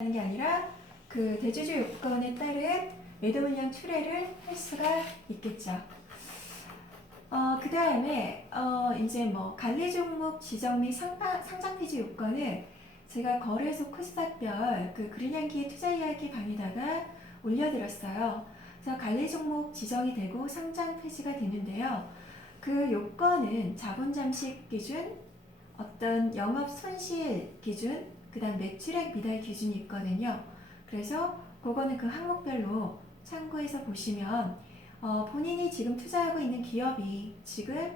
하는 게 아니라 그 대주주 요건에 따른 매도 물량 출회를 할 수가 있겠죠. 그 다음에 이제 뭐 관리 종목 지정 및 상장 폐지 요건을 제가 거래소 코스닥별 그 그린향기의 투자 이야기 방에다가 올려드렸어요. 그래서 관리 종목 지정이 되고 상장 폐지가 되는데요. 그 요건은 자본 잠식 기준, 어떤 영업 손실 기준, 그 다음 매출액 미달 기준이 있거든요. 그래서 그거는 그 항목별로 참고해서 보시면 본인이 지금 투자하고 있는 기업이 지금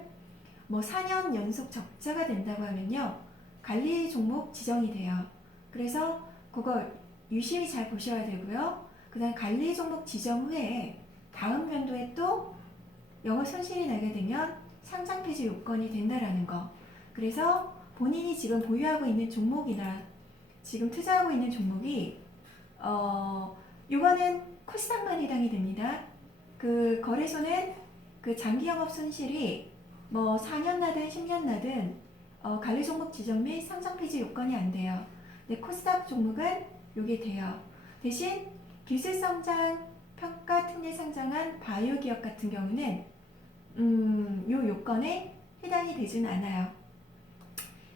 뭐 4년 연속 적자가 된다고 하면요. 관리 종목 지정이 돼요. 그래서 그걸 유심히 잘 보셔야 되고요. 그 다음 관리 종목 지정 후에 다음 연도에 또 영업 손실이 나게 되면 상장 폐지 요건이 된다라는 거. 그래서 본인이 지금 보유하고 있는 종목이나 지금 투자하고 있는 종목이 이거는 코스닥만 해당이 됩니다. 그 거래소는 그 장기 영업 손실이 뭐 4년 나든 10년 나든 관리 종목 지정 및 상장 폐지 요건이 안 돼요. 근데 코스닥 종목은 요게 돼요. 대신 기술 성장 평가 특례 상장한 바이오 기업 같은 경우는 요 요건에 해당이 되지는 않아요.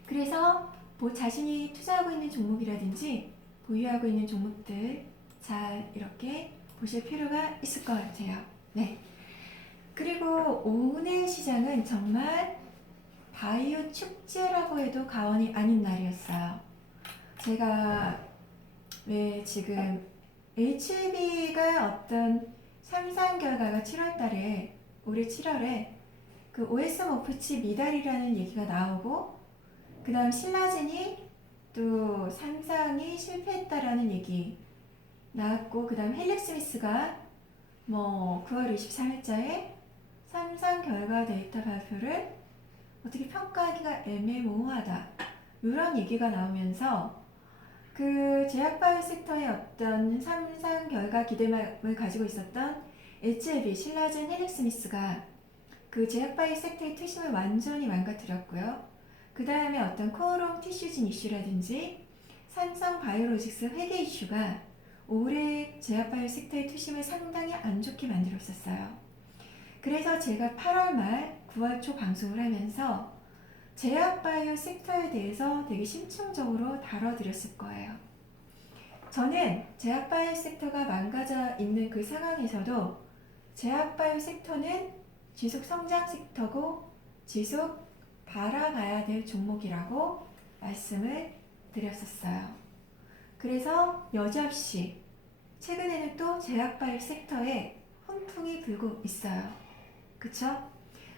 그래서 자신이 투자하고 있는 종목이라든지 보유하고 있는 종목들 잘 이렇게 보실 필요가 있을 것 같아요. 네. 그리고 오늘 시장은 정말 바이오 축제라고 해도 과언이 아닌 날이었어요. 제가 왜 지금 HLB가 어떤 상장 결과가 7월달에 올해 7월에 그 OSM 오프치 미달이라는 얘기가 나오고 그 다음 신라젠이 또 상장이 실패했다라는 얘기 나왔고 그 다음 헬릭스미스가 뭐 9월 23일자에 상장 결과 데이터 발표를 어떻게 평가하기가 애매모호하다 이런 얘기가 나오면서 그 제약바이오 섹터의 어떤 상장 결과 기대감을 가지고 있었던 HLB, 신라젠, 헬릭스미스가 그 제약바이오 섹터의 투심을 완전히 망가뜨렸고요. 그 다음에 어떤 코오롱 티슈진 이슈라든지 삼성 바이오로직스 회계 이슈가 올해 제약바이오 섹터의 투심을 상당히 안 좋게 만들었었어요. 그래서 제가 8월 말 9월 초 방송을 하면서 제약바이오 섹터에 대해서 되게 심층적으로 다뤄드렸을 거예요. 저는 제약바이오 섹터가 망가져 있는 그 상황에서도 제약바이오 섹터는 지속 성장 섹터고 지속 바라봐야 될 종목이라고 말씀을 드렸었어요. 그래서 여지없이 최근에는 또 제약바이오 섹터에 훈풍이 불고 있어요. 그쵸?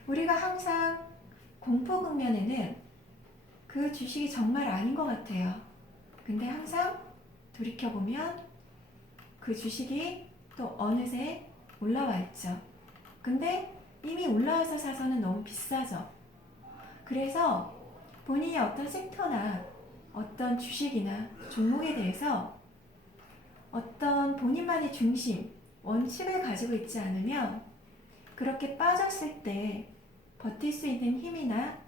우리가 항상 공포 국면에는 그 주식이 정말 아닌 것 같아요. 근데 항상 돌이켜보면 그 주식이 또 어느새 올라와 있죠. 근데 이미 올라와서 사서는 너무 비싸죠. 그래서 본인이 어떤 섹터나 어떤 주식이나 종목에 대해서 어떤 본인만의 중심, 원칙을 가지고 있지 않으면 그렇게 빠졌을 때 버틸 수 있는 힘이나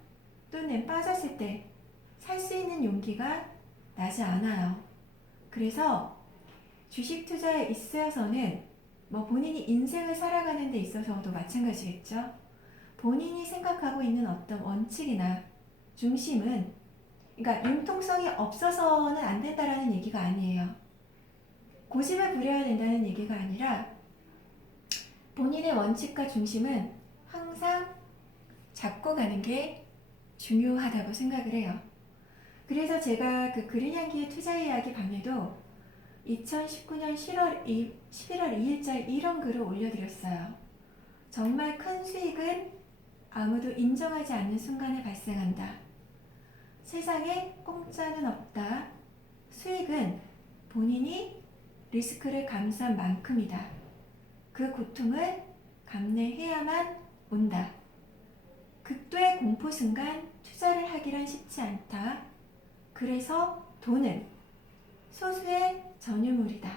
또는 빠졌을 때 살 수 있는 용기가 나지 않아요. 그래서 주식 투자에 있어서는 뭐 본인이 인생을 살아가는 데 있어서도 마찬가지겠죠. 본인이 생각하고 있는 어떤 원칙이나 중심은 그러니까 융통성이 없어서는 안 된다라는 얘기가 아니에요. 고집을 부려야 된다는 얘기가 아니라 본인의 원칙과 중심은 항상 잡고 가는 게 중요하다고 생각을 해요. 그래서 제가 그 그린향기의 투자 이야기 방에도 2019년 11월 2일자 이런 글을 올려드렸어요. 정말 큰 수익은 아무도 인정하지 않는 순간에 발생한다. 세상에 공짜는 없다. 수익은 본인이 리스크를 감수한 만큼이다. 그 고통을 감내해야만 온다. 극도의 공포 순간 투자를 하기란 쉽지 않다. 그래서 돈은 소수의 전유물이다.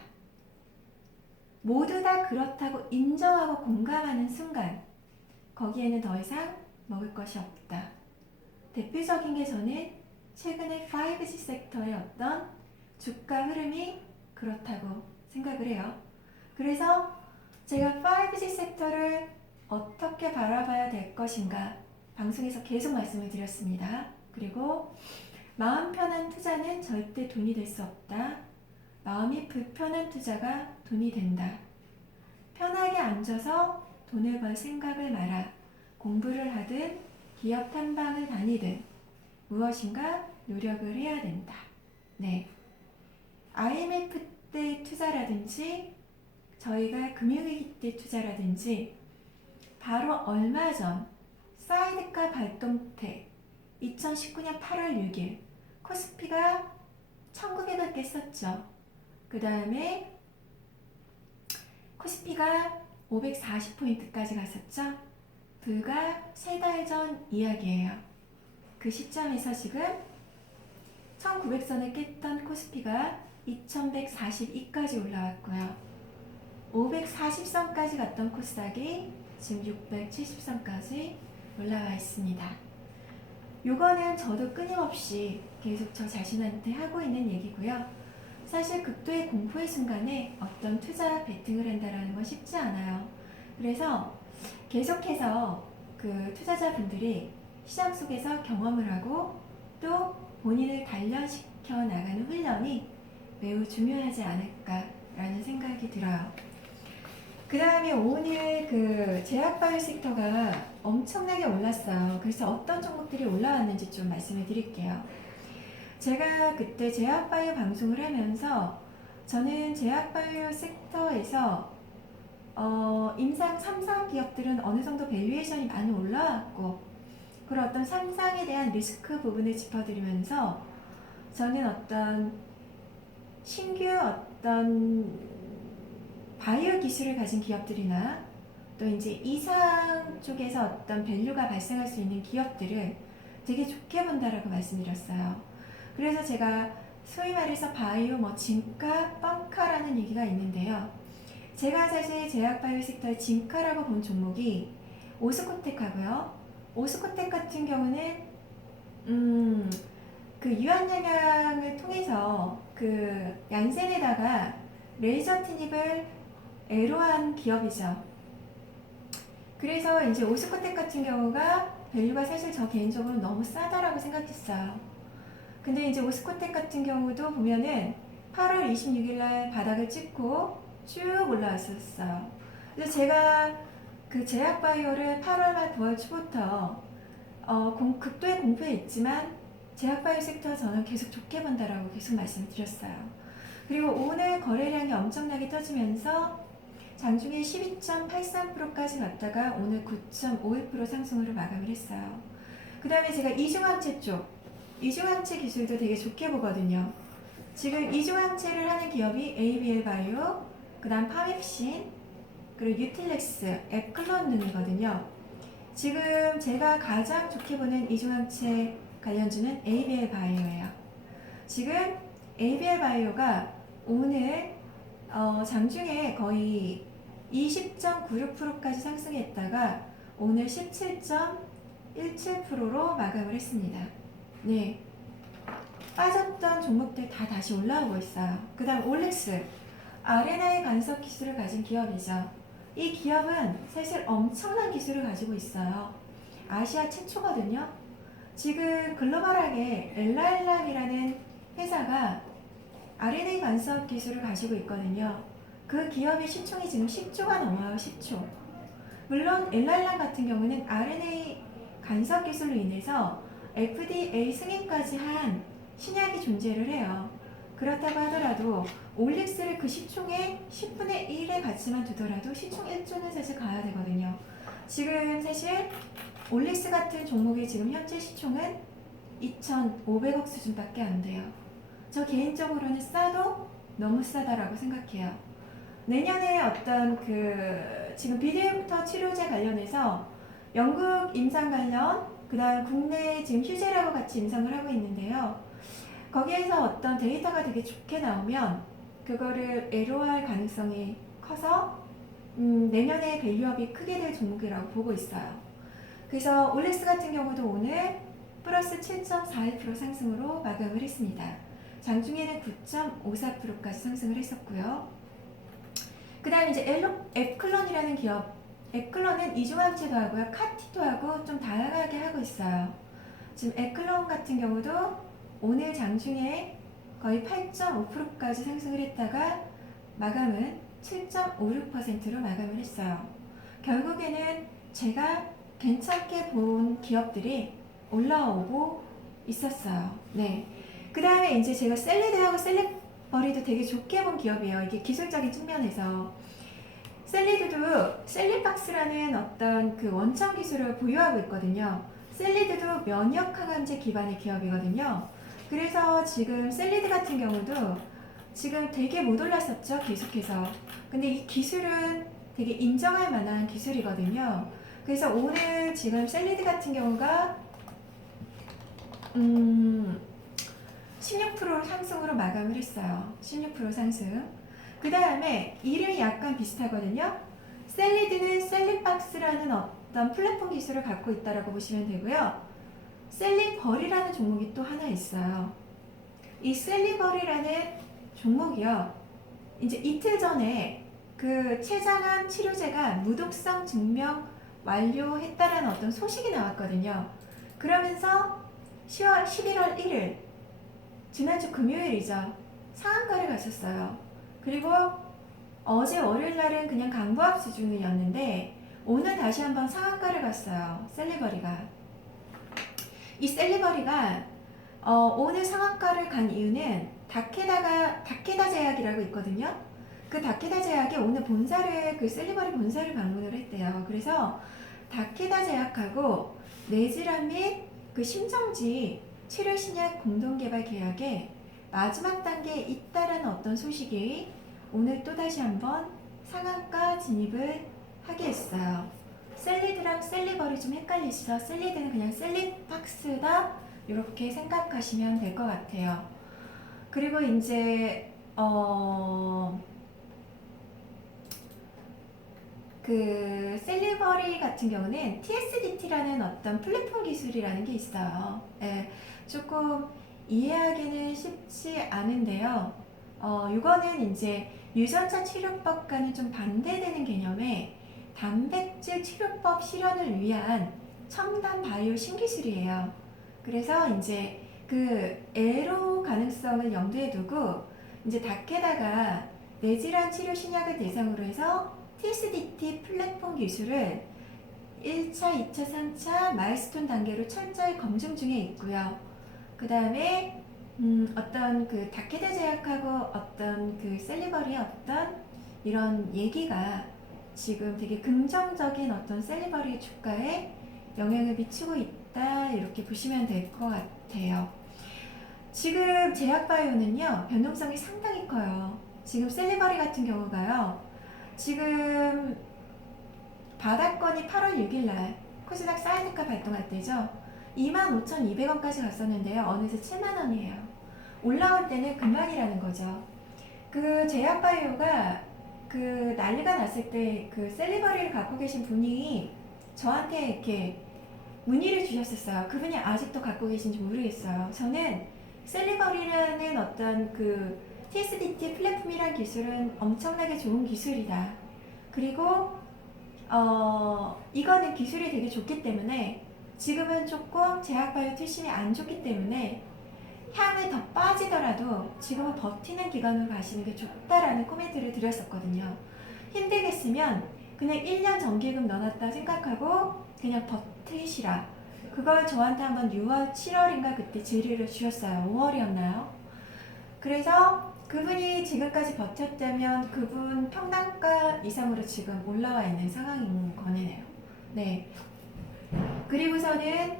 모두 다 그렇다고 인정하고 공감하는 순간 거기에는 더 이상 먹을 것이 없다. 대표적인 게 저는 최근에 5G 섹터의 어떤 주가 흐름이 그렇다고 생각을 해요. 그래서 제가 5G 섹터를 어떻게 바라봐야 될 것인가 방송에서 계속 말씀을 드렸습니다. 그리고 마음 편한 투자는 절대 돈이 될 수 없다. 마음이 불편한 투자가 돈이 된다. 편하게 앉아서 돈을 벌 생각을 마라. 공부를 하든 기업 탐방을 다니든 무엇인가 노력을 해야 된다. 네. IMF 때 투자라든지 저희가 금융위기 때 투자라든지 바로 얼마 전 사이드카 발동 때 2019년 8월 6일 코스피가 1900을 깼었죠. 그 다음에 코스피가 540포인트까지 갔었죠. 불과 3달 전 이야기예요. 그 시점에서 지금 1900선을 깼던 코스피가 2142까지 올라왔고요. 540선까지 갔던 코스닥이 지금 670선까지 올라와 있습니다. 요거는 저도 끊임없이 계속 저 자신한테 하고 있는 얘기고요. 사실 극도의 공포의 순간에 어떤 투자 베팅을 한다는 건 쉽지 않아요. 그래서 계속해서 그 투자자분들이 시장 속에서 경험을 하고 또 본인을 단련시켜 나가는 훈련이 매우 중요하지 않을까라는 생각이 들어요. 그 다음에 오늘 그 제약바이오 섹터가 엄청나게 올랐어요. 그래서 어떤 종목들이 올라왔는지 좀 말씀을 드릴게요. 제가 그때 제약바이오 방송을 하면서 저는 제약바이오 섹터에서 임상 3상 기업들은 어느 정도 밸류에이션이 많이 올라왔고 그런 어떤 상상에 대한 리스크 부분을 짚어드리면서 저는 어떤 신규 어떤 바이오 기술을 가진 기업들이나 또 이제 이상 쪽에서 어떤 밸류가 발생할 수 있는 기업들을 되게 좋게 본다라고 말씀드렸어요. 그래서 제가 소위 말해서 바이오, 진가, 뻥카라는 얘기가 있는데요. 제가 사실 제약바이오 섹터의 진가라고 본 종목이 오스코텍하고요. 오스코텍 같은 경우는 그 유한영양을 통해서 그 얀센에다가 레이저 티닙을 애로한 기업이죠. 그래서 이제 오스코텍 같은 경우가 밸류가 사실 저 개인적으로 너무 싸다라고 생각했어요. 근데 이제 오스코텍 같은 경우도 보면은 8월 26일 날 바닥을 찍고 쭉 올라왔었어요. 그래서 제가 그 제약바이오를 8월 말 9월 초부터 극도의 공포에 있지만 제약바이오 섹터 저는 계속 좋게 본다라고 계속 말씀드렸어요. 그리고 오늘 거래량이 엄청나게 터지면서 장중에 12.83%까지 갔다가 오늘 9.51% 상승으로 마감을 했어요. 그 다음에 제가 이중항체 쪽, 이중항체 기술도 되게 좋게 보거든요. 지금 이중항체를 하는 기업이 ABL 바이오, 그 다음 파맵신, 그리고 유틸렉스, 에클론능이거든요. 지금 제가 가장 좋게 보는 이중항체 관련주는 ABL 바이오예요. 지금 ABL 바이오가 오늘 장중에 거의 20.96%까지 상승했다가 오늘 17.17%로 마감을 했습니다. 네, 빠졌던 종목들 다 다시 올라오고 있어요. 그 다음 올릭스, RNA 간섭 기술을 가진 기업이죠. 이 기업은 사실 엄청난 기술을 가지고 있어요. 아시아 최초거든요. 지금 글로벌하게 엘라엘람이라는 회사가 RNA 간섭 기술을 가지고 있거든요. 그 기업의 시총이 지금 10조가 넘어요. 10조. 물론 엘랄람 같은 경우는 RNA 간섭 기술로 인해서 FDA 승인까지 한 신약이 존재를 해요. 그렇다고 하더라도 올릭스를 그 시총의 10분의 1의 가치만 두더라도 시총 1조는 사실 가야 되거든요. 지금 사실 올릭스 같은 종목의 지금 현재 시총은 2,500억 수준밖에 안 돼요. 저 개인적으로는 싸도 너무 싸다라고 생각해요. 내년에 어떤 지금 비대응터 치료제 관련해서 영국 임상 관련, 그 다음 국내 지금 휴재라고 같이 임상을 하고 있는데요. 거기에서 어떤 데이터가 되게 좋게 나오면 그거를 애로할 가능성이 커서 내년에 밸류업이 크게 될 종목이라고 보고 있어요. 그래서 올릭스 같은 경우도 오늘 플러스 7.41% 상승으로 마감을 했습니다. 장중에는 9.54%까지 상승을 했었고요. 그 다음에 이제 에클론이라는 기업, 에클론은 이중합체도 하고요, 카티도 하고 좀 다양하게 하고 있어요. 지금 에클론 같은 경우도 오늘 장중에 거의 8.5%까지 상승을 했다가 마감은 7.56%로 마감을 했어요. 결국에는 제가 괜찮게 본 기업들이 올라오고 있었어요. 네. 그 다음에 이제 제가 셀리드하고 셀리버리도 되게 좋게 본 기업이에요. 이게 기술적인 측면에서. 셀리드도 셀리박스라는 어떤 그 원천 기술을 보유하고 있거든요. 셀리드도 면역 항암제 기반의 기업이거든요. 그래서 지금 셀리드 같은 경우도 지금 되게 못 올랐었죠, 계속해서. 근데 이 기술은 되게 인정할 만한 기술이거든요. 그래서 오늘 지금 셀리드 같은 경우가 16% 상승으로 마감을 했어요. 16% 상승. 그 다음에 이름이 약간 비슷하거든요. 셀리드는 셀리박스라는 어떤 플랫폼 기술을 갖고 있다라고 보시면 되고요. 셀리버리라는 종목이 또 하나 있어요. 이 셀리버리라는 종목이요. 이제 이틀 전에 그 췌장암 치료제가 무독성 증명 완료했다라는 어떤 소식이 나왔거든요. 그러면서 11월 1일 지난주 금요일이죠. 상한가를 갔었어요. 그리고 어제 월요일 날은 그냥 강보합 수준이었는데 오늘 다시 한번 상한가를 갔어요. 셀리버리가. 이 셀리버리가 오늘 상한가를 간 이유는 다케다 제약이라고 있거든요. 그 다케다 제약이 오늘 본사를 그 셀리버리 본사를 방문을 했대요. 그래서 다케다 제약하고 뇌질환 및 그 심정지 치료 신약 공동 개발 계약에 마지막 단계에 있다라는 어떤 소식이 오늘 또 다시 한번 상한가 진입을 하게 했어요. 셀리드랑 셀리버리 좀 헷갈리시죠? 셀리드는 그냥 셀리박스다 이렇게 생각하시면 될 것 같아요. 그리고 이제 그 셀리버리 같은 경우는 TSDT라는 어떤 플랫폼 기술이라는 게 있어요. 예, 조금 이해하기는 쉽지 않은데요. 이거는 이제 유전자 치료법과는 좀 반대되는 개념의 단백질 치료법 실현을 위한 첨단 바이오 신기술이에요. 그래서 이제 그 애로 가능성을 염두에 두고 이제 다케다가 뇌질환 치료 신약을 대상으로 해서 TSDT 플랫폼 기술을 1차, 2차, 3차 마일스톤 단계로 철저히 검증 중에 있고요. 그 다음에 어떤 그 다케다 제약하고 어떤 그 셀리버리의 어떤 이런 얘기가 지금 되게 긍정적인 어떤 셀리버리 주가에 영향을 미치고 있다 이렇게 보시면 될 것 같아요. 지금 제약바이오는요 변동성이 상당히 커요. 지금 셀리버리 같은 경우가요 지금 바닥권이 8월 6일날 코스닥 사이드가 발동할 때죠. 25,200원까지 갔었는데요. 어느새 7만원이에요. 올라올 때는 금방이라는 거죠. 그 제약바이오가 그 난리가 났을 때 그 셀리버리를 갖고 계신 분이 저한테 이렇게 문의를 주셨었어요. 그분이 아직도 갖고 계신지 모르겠어요. 저는 셀리버리라는 어떤 그 TSDT 플랫폼이란 기술은 엄청나게 좋은 기술이다. 그리고 이거는 기술이 되게 좋기 때문에 지금은 조금 제약바이오 투심이 안 좋기 때문에 향을 더 빠지더라도 지금은 버티는 기간으로 가시는 게 좋다라는 코멘트를 드렸었거든요. 힘들겠으면 그냥 1년 정기금 넣어놨다 생각하고 그냥 버티시라. 그걸 저한테 한번 6월, 7월인가 그때 질의를 주셨어요. 5월이었나요? 그래서 그분이 지금까지 버텼다면 그분 평단가 이상으로 지금 올라와 있는 상황인 거네요. 네. 그리고서는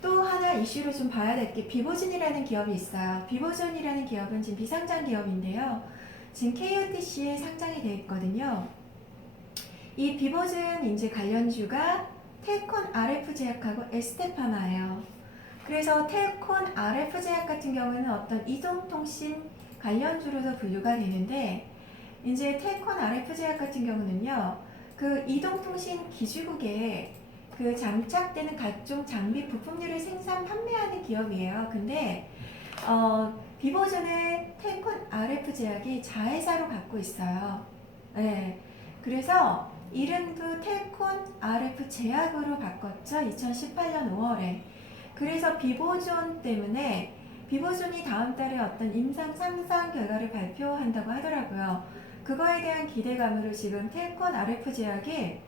또 하나 이슈로 좀 봐야 될 게 비보준이라는 기업이 있어요. 비보준이라는 기업은 지금 비상장 기업인데요. 지금 KOTC에 상장이 되어 있거든요. 이 비보준 이제 관련주가 텔콘 RF제약하고 에스테파마예요. 그래서 텔콘 RF제약 같은 경우는 어떤 이동통신 관련주로도 분류가 되는데 이제 텔콘 RF제약 같은 경우는요. 그 이동통신 기지국에 그 장착되는 각종 장비 부품들을 생산 판매하는 기업이에요. 근데 비보존을 텔콘 RF 제약이 자회사로 갖고 있어요. 네. 그래서 이름도 텔콘 RF 제약으로 바꿨죠. 2018년 5월에. 그래서 비보존 때문에 비보존이 다음 달에 어떤 임상 3상 결과를 발표한다고 하더라고요. 그거에 대한 기대감으로 지금 텔콘 RF 제약이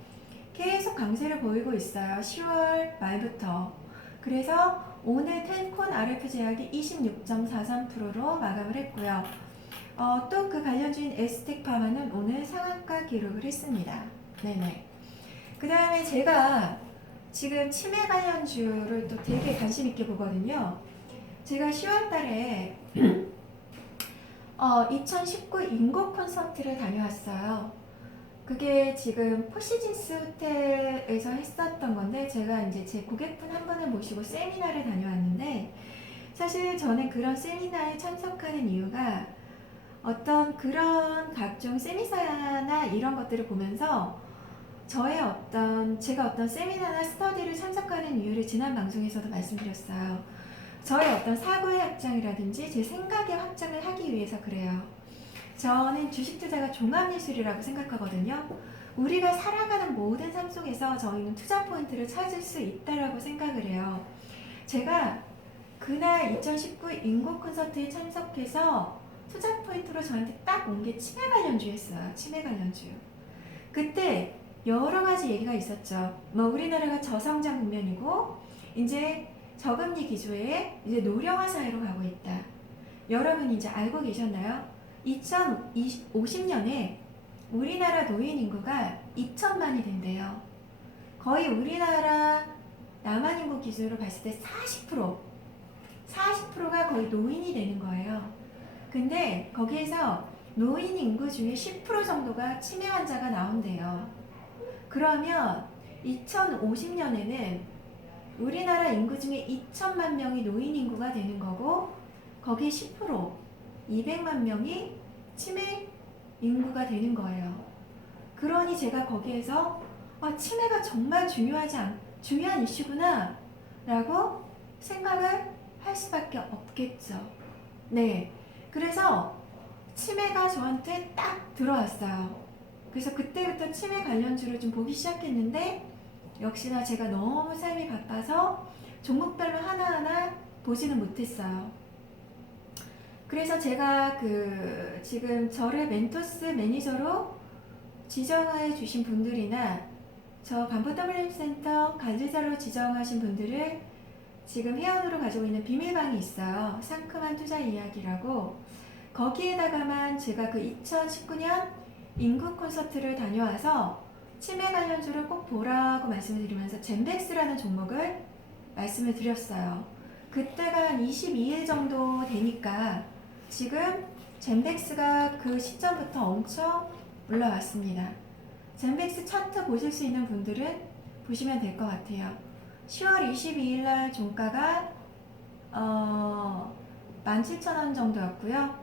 계속 강세를 보이고 있어요. 10월 말부터. 그래서 오늘 텔콘 RF 제약이 26.43%로 마감을 했고요. 또 그 관련주인 에스텍파마는 오늘 상한가 기록을 했습니다. 네네. 그 다음에 제가 지금 치매 관련주를 또 되게 관심 있게 보거든요. 제가 10월 달에 2019 인고 콘서트를 다녀왔어요. 그게 지금 포시즌스 호텔에서 했었던 건데, 제가 이제 제 고객분 한 분을 모시고 세미나를 다녀왔는데, 사실 저는 그런 세미나에 참석하는 이유가 어떤 그런 각종 세미나나 이런 것들을 보면서 제가 어떤 세미나나 스터디를 참석하는 이유를 지난 방송에서도 말씀드렸어요. 저의 어떤 사고의 확장이라든지 제 생각의 확장을 하기 위해서 그래요. 저는 주식 투자가 종합예술이라고 생각하거든요. 우리가 살아가는 모든 삶 속에서 저희는 투자 포인트를 찾을 수 있다라고 생각을 해요. 제가 그날 2019 인고 콘서트에 참석해서 투자 포인트로 저한테 딱 온 게 치매 관련주였어요. 치매 관련주. 그때 여러 가지 얘기가 있었죠. 뭐 우리나라가 저성장 국면이고 이제 저금리 기조에 이제 노령화 사회로 가고 있다. 여러분 이제 알고 계셨나요? 2050년에 우리나라 노인 인구가 2천만이 된대요. 거의 우리나라 남한 인구 기준으로 봤을 때 40%가 거의 노인이 되는 거예요. 근데 거기에서 노인 인구 중에 10% 정도가 치매 환자가 나온대요. 그러면 2050년에는 우리나라 인구 중에 2천만 명이 노인 인구가 되는 거고, 거기에 10%, 200만 명이 치매 인구가 되는 거예요. 그러니 제가 거기에서 치매가 정말 중요한 이슈구나 라고 생각을 할 수밖에 없겠죠. 네. 그래서 치매가 저한테 딱 들어왔어요. 그래서 그때부터 치매 관련주를 좀 보기 시작했는데, 역시나 제가 너무 삶이 바빠서 종목별로 하나하나 보지는 못했어요. 그래서 제가 지금 저를 멘토스 매니저로 지정해 주신 분들이나 저 반포 WM센터 관리자로 지정하신 분들을 지금 회원으로 가지고 있는 비밀방이 있어요. 상큼한 투자 이야기라고. 거기에다가만 제가 그 2019년 인구 콘서트를 다녀와서 치매 관련주를 꼭 보라고 말씀을 드리면서 젠백스라는 종목을 말씀을 드렸어요. 그때가 한 22일 정도 되니까 지금 젠백스가 그 시점부터 엄청 올라왔습니다. 젠백스 차트 보실 수 있는 분들은 보시면 될 것 같아요. 10월 22일 날 종가가 17,000원 정도였고요.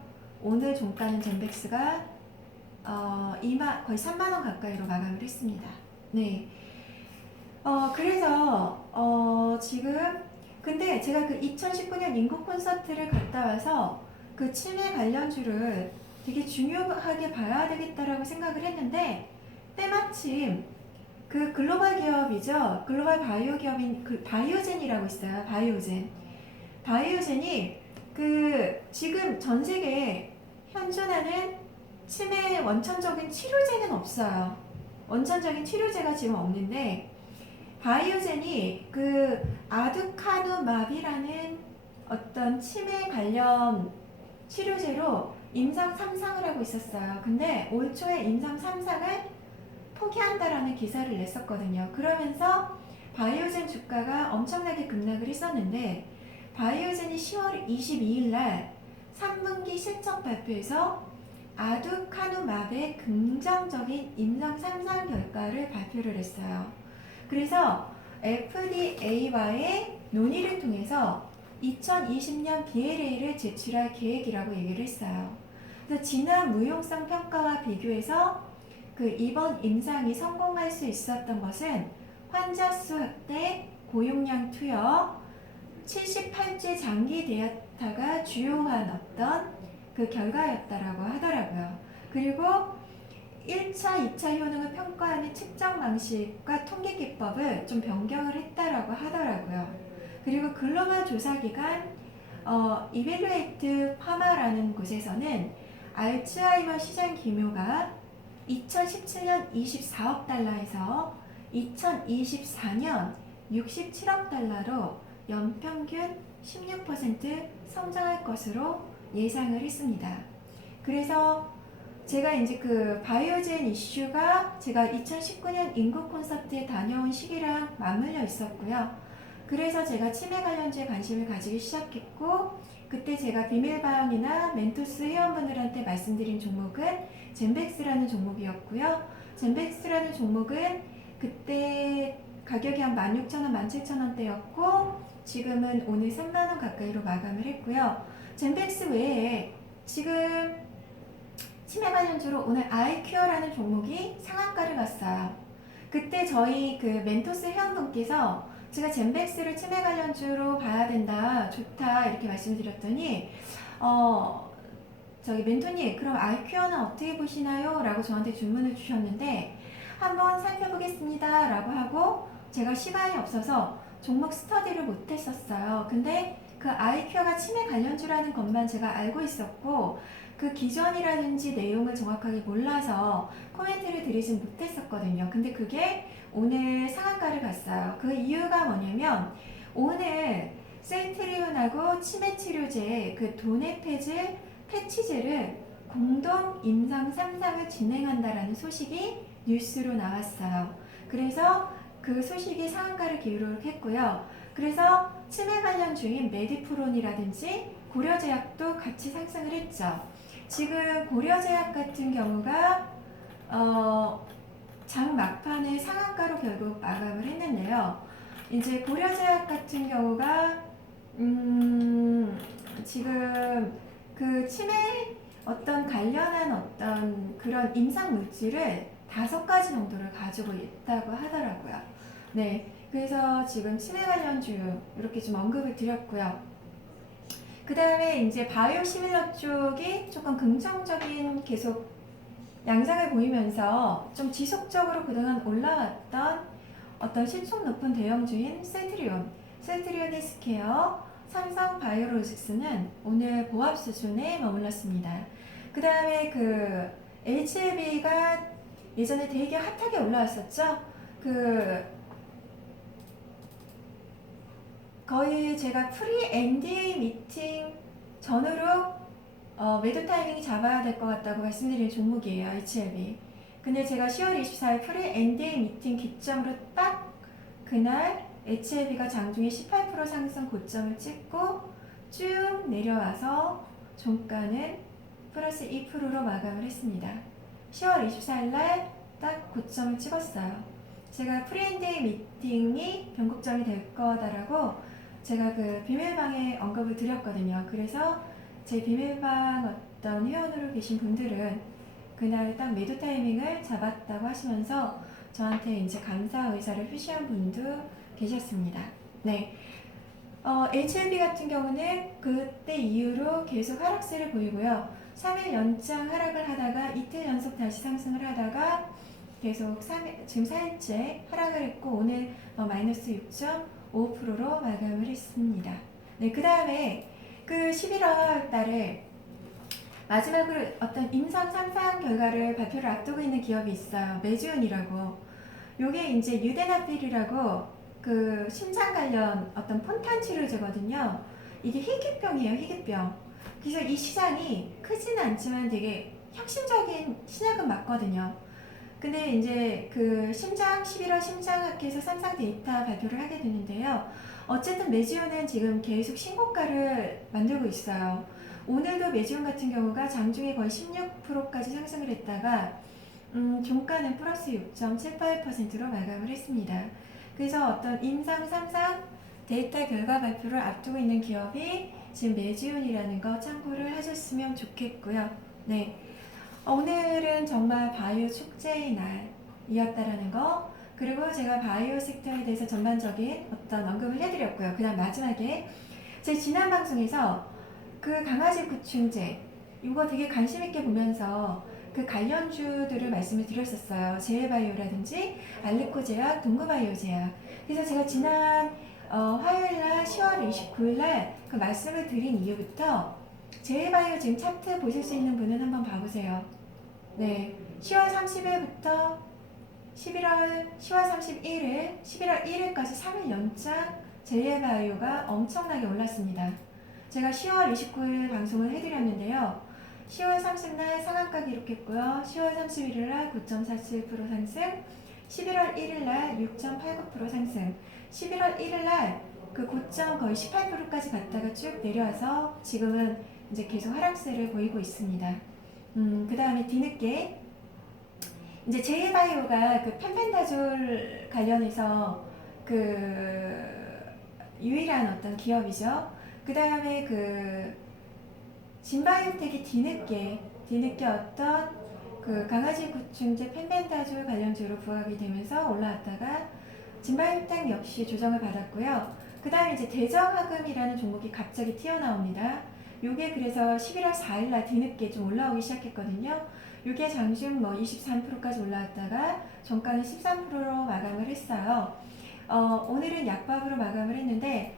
오늘 종가는 젠백스가 거의 3만원 가까이로 마감을 했습니다. 네. 그래서 지금 근데 제가 그 2019년 인구 콘서트를 갔다 와서 그 치매 관련주를 되게 중요하게 봐야 되겠다라고 생각을 했는데, 때마침 그 글로벌 기업이죠. 글로벌 바이오 기업인 그 바이오젠이라고 있어요. 바이오젠이 지금 전 세계에 현존하는 치매 원천적인 치료제는 없어요. 원천적인 치료제가 지금 없는데, 바이오젠이 그 아두카누맙이라는 어떤 치매 관련 치료제로 임상 3상을 하고 있었어요. 근데 올 초에 임상 3상을 포기한다라는 기사를 냈었거든요. 그러면서 바이오젠 주가가 엄청나게 급락을 했었는데, 바이오젠이 10월 22일 날 3분기 실적 발표에서 아두카누맙의 긍정적인 임상 3상 결과를 발표를 했어요. 그래서 FDA와의 논의를 통해서 2020년 BLA를 제출할 계획이라고 얘기를 했어요. 그래서 지난 무용성 평가와 비교해서 이번 임상이 성공할 수 있었던 것은 환자 수 확대, 고용량 투여, 78주 장기 데이터가 주요한 어떤 그 결과였다라고 하더라고요. 그리고 1차, 2차 효능을 평가하는 측정 방식과 통계 기법을 좀 변경을 했다라고 하더라고요. 그리고 글로벌 조사기관 이벨루에이트 파마라는 곳에서는 알츠하이머 시장 규모가 2017년 24억 달러에서 2024년 67억 달러로 연평균 16% 성장할 것으로 예상을 했습니다. 그래서 제가 이제 그 바이오젠 이슈가 제가 2019년 인구 콘서트에 다녀온 시기랑 맞물려 있었고요. 그래서 제가 치매 관련주에 관심을 가지기 시작했고, 그때 제가 비밀방이나 멘토스 회원분들한테 말씀드린 종목은 젠백스라는 종목이었고요. 젠백스라는 종목은 그때 가격이 한 16,000원, 17,000원대였고 지금은 오늘 3만원 가까이로 마감을 했고요. 젠백스 외에 지금 치매 관련주로 오늘 아이큐어라는 종목이 상한가를 갔어요. 그때 저희 그 멘토스 회원분께서 제가 젠백스를 치매 관련주로 봐야 된다, 좋다 이렇게 말씀드렸더니 저기 멘토님 그럼 아이큐어는 어떻게 보시나요? 라고 저한테 질문을 주셨는데 한번 살펴보겠습니다 라고 하고 제가 시간이 없어서 종목 스터디를 못했었어요. 근데 그 아이큐어가 치매 관련주라는 것만 제가 알고 있었고 그 기전이라든지 내용을 정확하게 몰라서 코멘트를 드리진 못했었거든요. 근데 그게 오늘 상한가를 갔어요. 그 이유가 뭐냐면 오늘 셀트리온하고 치매 치료제 그 도네페질 패치제를 공동 임상 3상을 진행한다라는 소식이 뉴스로 나왔어요. 그래서 그 소식이 상한가를 기록했고요. 그래서 치매 관련주인 메디프론이라든지 고려제약도 같이 상승을 했죠. 지금 고려제약 같은 경우가 장 막판에 상한가로 결국 마감을 했는데요. 이제 고려제약 같은 경우가 지금 그 치매 어떤 관련한 어떤 그런 임상 물질을 5가지 정도를 가지고 있다고 하더라고요. 네, 그래서 지금 치매 관련주 이렇게 좀 언급을 드렸고요. 그 다음에 이제 바이오 시밀러 쪽이 조금 긍정적인 계속 양상을 보이면서 좀 지속적으로 그동안 올라왔던 어떤 신속 높은 대형주인 셀트리온 헬스케어, 삼성 바이오로직스는 오늘 보합 수준에 머물렀습니다. 그 다음에 그 HLB가 예전에 되게 핫하게 올라왔었죠. 그 거의 제가 프리 NDA 미팅 전후로 매도 타이밍 잡아야 될 것 같다고 말씀드린 종목이에요. HLB. 근데 제가 10월 24일 프리 NDA 미팅 기점으로 딱 그날 HLB가 장중에 18% 상승 고점을 찍고 쭉 내려와서 종가는 플러스 2%로 마감을 했습니다. 10월 24일 날 딱 고점을 찍었어요. 제가 프리 NDA 미팅이 변곡점이 될 거다라고 제가 그 비밀방에 언급을 드렸거든요. 그래서 제 비밀방 어떤 회원으로 계신 분들은 그날 딱 매도 타이밍을 잡았다고 하시면서 저한테 이제 감사 의사를 표시한 분도 계셨습니다. 네. HLB 같은 경우는 그때 이후로 계속 하락세를 보이고요. 3일 연장 하락을 하다가 이틀 연속 다시 상승을 하다가 계속 지금 4일째 하락을 했고 오늘 마이너스 6.5%로 마감을 했습니다. 네, 그 다음에 그 11월 달에 마지막으로 어떤 임상 3상 결과를 발표를 앞두고 있는 기업이 있어요. 메지온이라고. 요게 이제 유데나필이라고 그 심장 관련 어떤 폰탄 치료제거든요. 이게 희귀병이에요, 희귀병. 그래서 이 시장이 크지는 않지만 되게 혁신적인 신약은 맞거든요. 근데 이제 그 11월 심장학회에서 3상 데이터 발표를 하게 되는데요. 어쨌든 메지온은 지금 계속 신고가를 만들고 있어요. 오늘도 메지온 같은 경우가 장중에 거의 16%까지 상승을 했다가 종가는 플러스 6.78%로 마감을 했습니다. 그래서 어떤 임상 3상 데이터 결과 발표를 앞두고 있는 기업이 지금 메지온이라는 거 참고를 하셨으면 좋겠고요. 네. 오늘은 정말 바이오 축제의 날이었다라는 거, 그리고 제가 바이오 섹터에 대해서 전반적인 어떤 언급을 해드렸고요. 그 다음 마지막에 제 지난 방송에서 그 강아지 구충제 이거 되게 관심 있게 보면서 그 관련주들을 말씀을 드렸었어요. 제해바이오라든지 알리코 제약, 동구바이오 제약. 그래서 제가 지난 화요일날 10월 29일날 그 말씀을 드린 이후부터 제해바이오 지금 차트 보실 수 있는 분은 한번 봐보세요. 네, 10월 30일부터 10월 31일, 11월 1일까지 3일 연장 제해바이오가 엄청나게 올랐습니다. 제가 10월 29일 방송을 해드렸는데요. 10월 30날 상한가 기록했고요. 10월 31일날 9.47% 상승, 11월 1일날 6.89% 상승, 11월 1일날 그 고점 거의 18%까지 갔다가 쭉 내려와서 지금은 이제 계속 하락세를 보이고 있습니다. 그 다음에 뒤늦게 이제 제이바이오가 그 펜펜다졸 관련해서 그 유일한 어떤 기업이죠. 그 다음에 그 진바이오텍이 뒤늦게 어떤 그 강아지 구충제 펜펜다졸 관련주로 부각이 되면서 올라왔다가 진바이오텍 역시 조정을 받았고요. 그 다음에 이제 대정화금이라는 종목이 갑자기 튀어나옵니다. 요게 그래서 11월 4일날 뒤늦게 좀 올라오기 시작했거든요. 요게 장중 뭐 23%까지 올라왔다가 종가는 13%로 마감을 했어요. 오늘은 약밥으로 마감을 했는데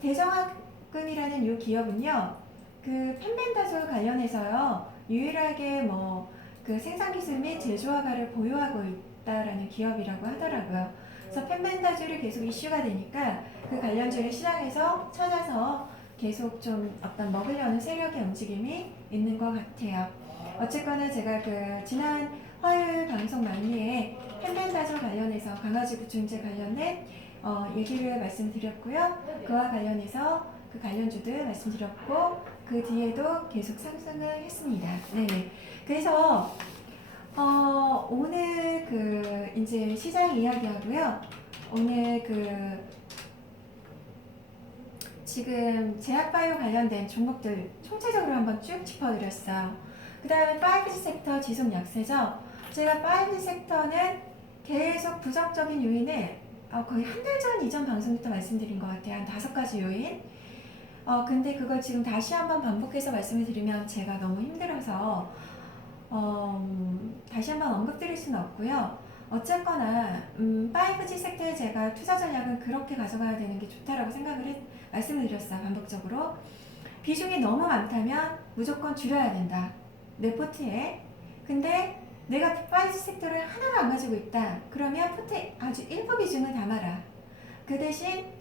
대정화금이라는 요 기업은요. 그 펜펜다졸 관련해서요. 유일하게 뭐 그 생산기술 및 제조화가를 보유하고 있다라는 기업이라고 하더라고요. 그래서 펜펜다졸이 계속 이슈가 되니까 그 관련주를 시장에서 찾아서 계속 좀 어떤 먹으려는 세력의 움직임이 있는 것 같아요. 어쨌거나 제가 그 지난 화요일 방송 만리에 펜펜다졸 관련해서 강아지 구충제 관련된 얘기를 말씀드렸고요. 그와 관련해서 그 관련주들 말씀드렸고 그 뒤에도 계속 상승을 했습니다. 네네. 그래서 오늘 그 이제 시장 이야기하고요. 오늘 그 지금 제약바이오 관련된 종목들 총체적으로 한번 쭉 짚어드렸어요. 그 다음에 5G 섹터 지속 약세죠. 제가 5G 섹터는 계속 부정적인 요인을 거의 한 달 전 이전 방송부터 말씀드린 것 같아요. 한 5가지 요인. 근데 그걸 지금 다시 한번 반복해서 말씀을 드리면 제가 너무 힘들어서 다시 한번 언급드릴 수는 없고요. 어쨌거나 5G 섹터에 제가 투자 전략은 그렇게 가져가야 되는 게 좋다라고 말씀을 드렸어요. 반복적으로. 비중이 너무 많다면 무조건 줄여야 된다. 내 포트에. 근데 내가 5G 섹터를 하나도 안 가지고 있다. 그러면 포트에 아주 일부 비중을 담아라. 그 대신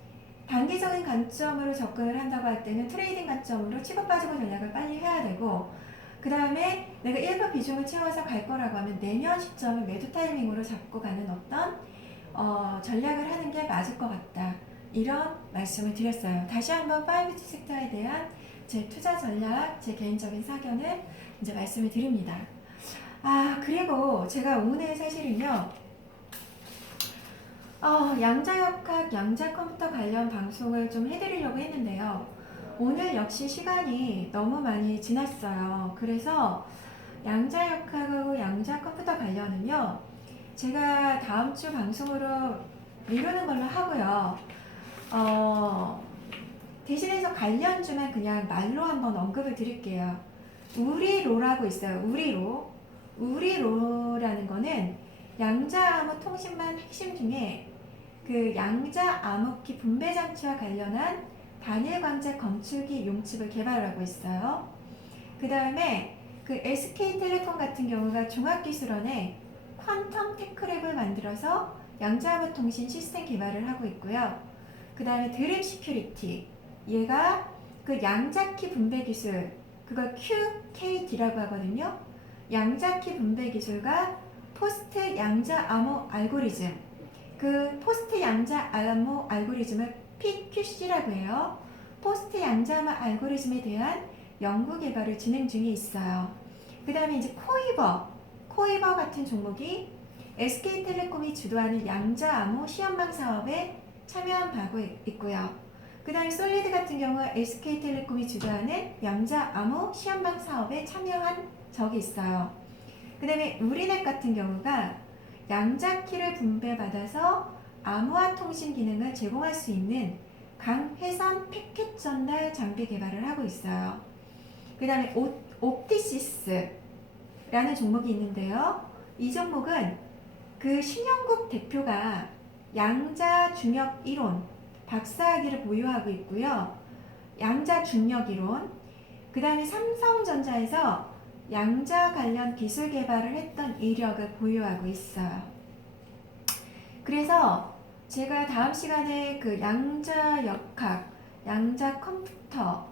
단기적인 관점으로 접근을 한다고 할 때는 트레이딩 관점으로 치고 빠지고 전략을 빨리 해야 되고, 그 다음에 내가 일부 비중을 채워서 갈 거라고 하면 내년 시점을 매도 타이밍으로 잡고 가는 어떤 전략을 하는 게 맞을 것 같다. 이런 말씀을 드렸어요. 다시 한번 5G 섹터에 대한 제 투자 전략, 제 개인적인 사견을 이제 말씀을 드립니다. 그리고 제가 오늘 사실은요, 양자역학, 양자컴퓨터 관련 방송을 좀 해드리려고 했는데요. 오늘 역시 시간이 너무 많이 지났어요. 그래서 양자역학하고 양자컴퓨터 관련은요, 제가 다음 주 방송으로 미루는 걸로 하고요. 대신해서 관련주만 그냥 말로 한번 언급을 드릴게요. 우리로라고 있어요. 우리로라는 거는 양자암호 통신망 핵심 중에 그 양자암호키 분배 장치와 관련한 단일 광자 검출기 용칩을 개발하고 있어요. 그 다음에 그 SK텔레콤 같은 경우가 종합기술원에 퀀텀 테크랩을 만들어서 양자암호 통신 시스템 개발을 하고 있고요. 그 다음에 드림 시큐리티, 얘가 그 양자키 분배 기술, 그걸 QKD라고 하거든요. 양자키 분배 기술과 포스트 양자 암호 알고리즘, 그 포스트 양자 암호 알고리즘을 PQC라고 해요. 포스트 양자 암호 알고리즘에 대한 연구 개발을 진행 중에 있어요. 그 다음에 이제 코이버 같은 종목이 SK텔레콤이 주도하는 양자 암호 시험망 사업에 참여한 바고 있고요. 그 다음에 솔리드 같은 경우 SK텔레콤이 주도하는 양자 암호 시험망 사업에 참여한 적이 있어요. 그 다음에 우리넷 같은 경우가 양자키를 분배받아서 암호화 통신 기능을 제공할 수 있는 강해선 패킷 전달 장비 개발을 하고 있어요. 그 다음에 옵티시스라는 종목이 있는데요. 이 종목은 그 신영국 대표가 양자 중력 이론 박사학위를 보유하고 있고요. 양자 중력 이론, 그 다음에 삼성전자에서 양자 관련 기술 개발을 했던 이력을 보유하고 있어요. 그래서 제가 다음 시간에 그 양자 역학, 양자 컴퓨터